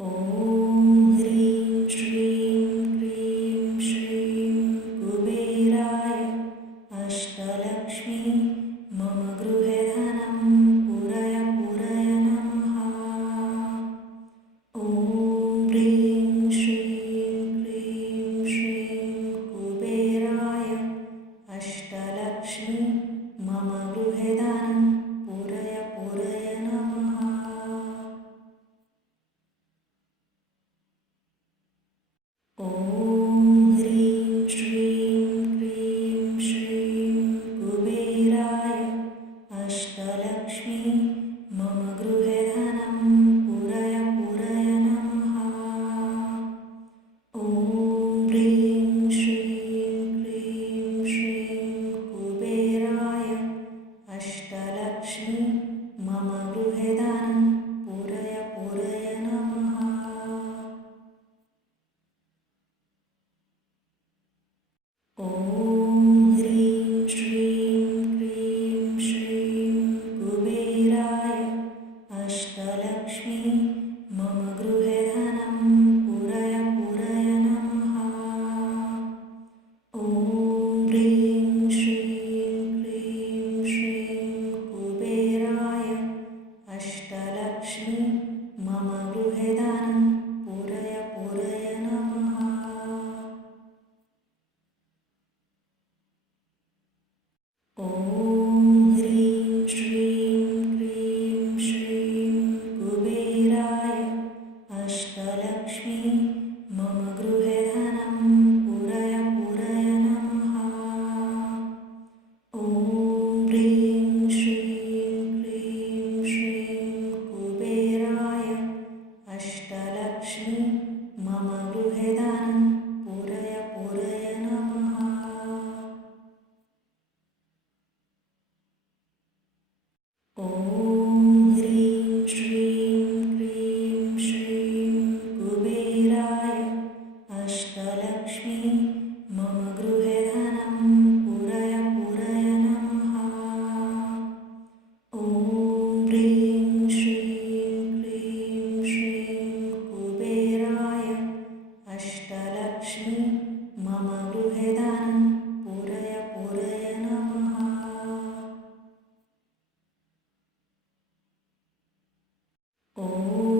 ॐ ह्रीं श्रीं क्रीं श्रीं कुबेराय अष्टलक्ष्मी मम गृहे धनं पुरय पुरय नमः। ॐ ह्रीं श्रीं क्रीं श्रीं कुबेराय अष्टलक्ष्मी मम गृहे धनं पुरय पुरय नमः। ॐ ह्रीं श्रीं क्रीं श्रीं कुबेराय अष्टलक्ष्मी मम गृहे धनं पुरय पुरय नमः। ॐ ह्रीं श्रीं क्रीं श्रीं कुबेराय अष्टलक्ष्मी मम गृहे धनं पुरय पुरय नमः। ॐ ह्रीं श्रीं क्रीं श्रीं कुबेराय अष्टलक्ष्मी मम गृहे धनं पुरय पुरय नमः। ॐ ह्रीं श्रीं क्रीं श्रीं कुबेराय अष्टलक्ष्मी मम गृहे धनं पुरय पुरय नमः। ॐ ह्रीं श्रीं क्रीं श्रीं कुबेराय अष्टलक्ष्मी मम गृहे धनं पुरय पुरय नमः। ॐ ह्रीं श्रीं क्रीं श्रीं कुबेराय अष्टलक्ष्मी मम गृहे धनं पुरय पुरय नमः। ॐ ह्रीं श्रीं क्रीं श्रीं कुबेराय अष्टलक्ष्मी मम गृहे धनं पुरय पुरय नमः। ॐ ह्रीं श्रीं क्रीं श्रीं कुबेराय अष्टलक्ष्मी मम गृहे धनं पुरय पुरय नमः। ॐ